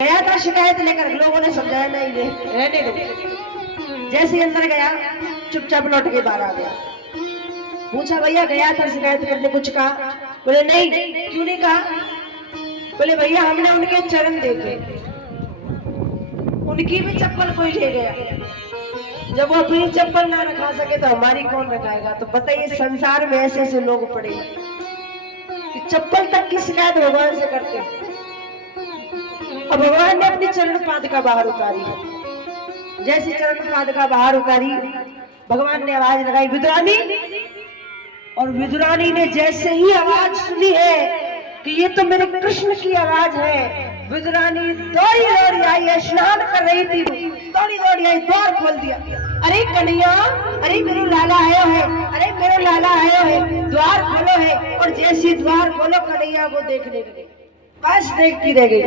गया था शिकायत लेकर, लोगों ने समझाया नहीं ले रहने दो। जैसे ही अंदर गया चुपचाप लौट के बाहर आ गया। पूछा भैया गया था शिकायत करने, कुछ कहा? बोले नहीं। क्यों नहीं कहा? बोले भैया हमने उनके चरण देखे, उनकी भी चप्पल कोई ले गया, जब वो अपनी चप्पल ना रखा सके तो हमारी कौन रखाएगा? तो बताइए संसार में ऐसे ऐसे लोग पड़े कि चप्पल तक की शिकायत भगवान से करते हैं। और भगवान ने अपनी चरण पादुका बाहर उतारी। जैसी चरण पादुका बाहर उतारी भगवान ने आवाज लगाई विदुरानी, और विदुरानी ने जैसे ही आवाज सुनी है कि ये तो मेरे कृष्ण की आवाज है, विदुरानी दौड़ी दौड़ी आई, स्नान कर रही थी, दौड़ी दौड़ी आई, द्वार खोल दिया। अरे कन्हैया, अरे मेरे लाला आयो है, अरे मेरे लाला आयो है, द्वार खोलो है। और जैसी द्वार खोलो कन्हैया को देखने लगे, बस देखती रह गई।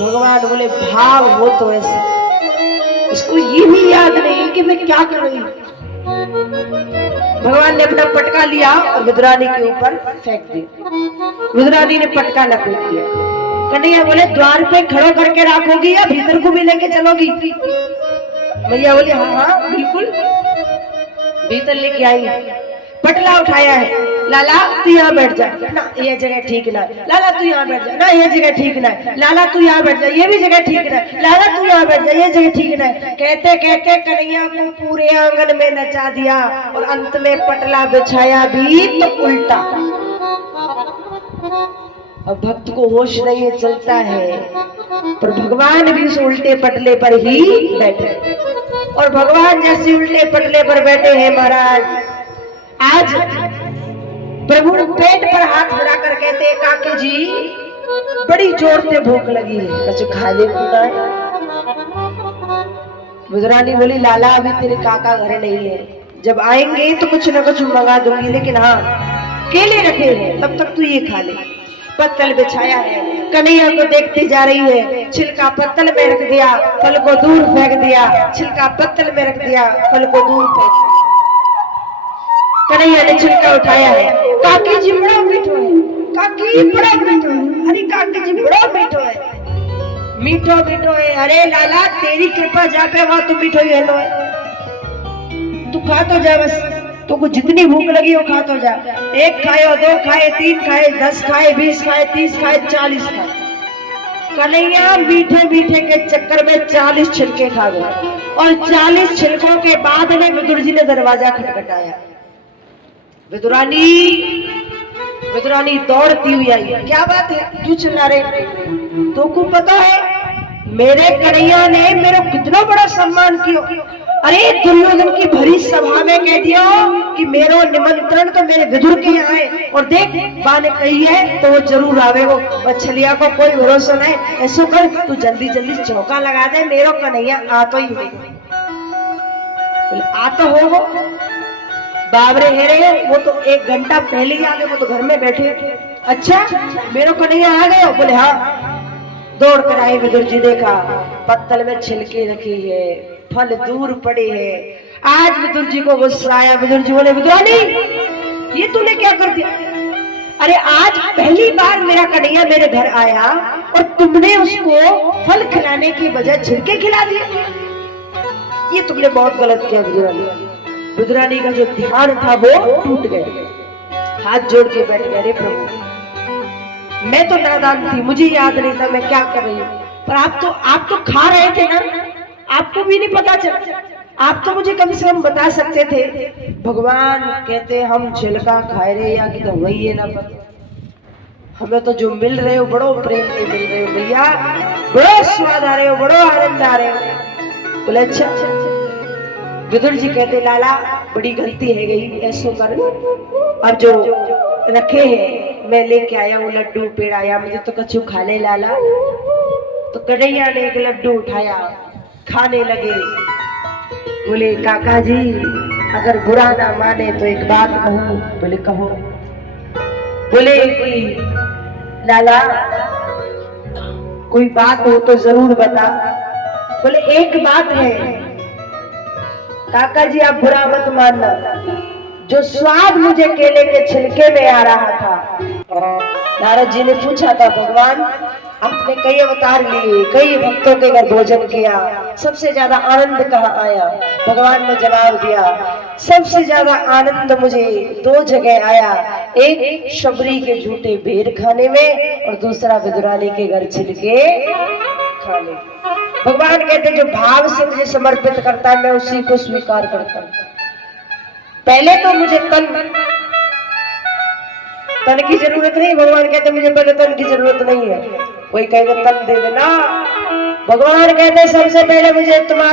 भगवान बोले भाव हो तो ऐसे, इसको ये भी याद नहीं कि मैं क्या कर रही हूँ। भगवान ने अपना पटका लिया और विदुरानी के ऊपर फेंक दिया। विदुरानी ने पटका लपेट दिया। कन्हैया बोले द्वार पे खड़ो करके रखोगी या भीतर को भी लेके चलोगी? भैया बोले हाँ हाँ बिल्कुल। भीतर लेके आई, पटला उठाया है, लाला तू यहाँ बैठ जा ना, ये जगह ठीक ना, लाला तू यहाँ बैठ जा ना, ये जगह ठीक ना, लाला तू यहाँ बैठ जा, ये भी जगह ठीक ना, लाला तू यहाँ बैठ जा, ये जगह ठीक ना। कहते कहते कन्हैया को पूरे आंगन में नचा दिया और अंत में पटला बिछाया भी तो उल्टा। अब भक्त को होश नहीं चलता है, पर भगवान भी उस उल्टे पटले पर ही बैठे। और भगवान जैसे उल्टे पटले पर बैठे हैं महाराज, आज प्रभु पेट पर हाथ बढ़ाकर कहते काके जी बड़ी जोर से भूख लगी है, कुछ खा ले। विदुरानी बोली लाला अभी तेरे काका घर नहीं है, जब आएंगे तो कुछ न कुछ मंगा दूंगी, लेकिन हाँ केले रखे हैं तब तक तू ये खा ले। पत्तल बिछाया है, कन्हैया को देखती जा रही है, छिलका पत्तल में रख दिया, फल को दूर फेंक दिया, छिलका पत्तल में रख दिया, फल को दूर फेंक दिया। कन्हैया ने छिलका उठाया है, काकी जी बड़ा मीठो है, काकी बड़ा मीठो है, अरे काकी जी बड़ा मीठो है, मीठो मीठो है। अरे लाला तेरी कृपा जा पे वहां तू मीठो ही है, तू खा तो जा, बस तुमको जितनी भूख लगी हो खा तो जा। एक खाए, दो खाए, तीन खाए, 10 खाए, 20 खाए, 30 खाए, 40 खाए। कन्हैया मीठे मीठे के चक्कर में 40 छिलके खा गए। और 40 छिलकों के बाद में विदुर जी ने दरवाजा खटखटाया। विदुरानी दौड़ती हुई आई। क्या बात है, क्यों चिल्ला रहे? तो को पता है मेरे कन्हैया ने मेरा कितना बड़ा सम्मान किया। अरे दुर्योधन की भरी सभा में कह दिया कि मेरा निमंत्रण तो मेरे विदुर के यहाँ है, और देख बा ने कही है तो वो जरूर आवे। वो बछलिया को कोई भरोसा नहीं, ऐसा कर तू जल्दी जल्दी चौका लगा दे, मेरा कन्हैया आ तो ही हुई। आ तो हो वो बाबरे हेरे, वो तो 1 घंटा पहले ही आ गए, वो तो घर में बैठे। अच्छा मेरे कन्हैया आ गए? बोले हाँ। दौड़ कर आए विदुर जी, देखा पत्तल में छिलके रखी है, फल दूर पड़े हैं। आज विदुर जी को गुस्सा आया। विदुर जी बोले विदुरानी ये तूने क्या कर दिया? अरे आज पहली बार मेरा कन्हैया मेरे घर आया और तुमने उसको फल खिलाने की बजाय छिलके खिला दिए, ये तुमने बहुत गलत किया। विदुरानी का जो ध्यान था वो टूट गया, हाथ जोड़ के बैठ गया। अरे प्रभु मैं तो नादान थी, मुझे याद नहीं था मैं क्या कर रही हूँ, पर आप तो खा रहे थे ना, आपको भी नहीं पता चला, आप तो मुझे कम से कम बता सकते थे। भगवान कहते हम छिलका खाए रहे या कि तो वही है ना पता, हमें तो जो मिल रहे हो बड़ो प्रेम से मिल रहे हो भैया, बड़ो स्वाद आ रहे हो, बड़ो आनंद आ रहे हो। बोले अच्छा। विदुर जी कहते लाला बड़ी गलती है गई, ऐसो कर अब जो रखे हैं मैं लेके आया हूँ, लड्डू पेड़ आया, मुझे तो कछु खा ले लाला। तो कन्हैया ने एक लड्डू उठाया, खाने लगे। बोले काका जी अगर बुरा ना माने तो एक बात कहूँ? बोले कहो। बोले कि लाला कोई बात हो तो जरूर बता। बोले एक बात है काका जी, आप बुरा मत मानना, जो स्वाद मुझे केले के छिलके में आ रहा था। नारद जी ने पूछा था भगवान आपने कई अवतार लिए, कई भक्तों के घर भोजन किया, सबसे ज्यादा आनंद कहाँ आया? भगवान ने जवाब दिया, सबसे ज्यादा आनंद मुझे दो जगह आया, एक शबरी के झूठे बेर खाने में और दूसरा विदुरानी के घर छिलके खाने। भगवान कहते जो भाव से मुझे समर्पित करता है मैं उसी को स्वीकार करता हूं। पहले तो मुझे तन की जरूरत नहीं, भगवान कहते मुझे पहले तन की जरूरत नहीं है। कोई कहेगा तन दे देना, भगवान कहते सबसे पहले मुझे तुम्हारा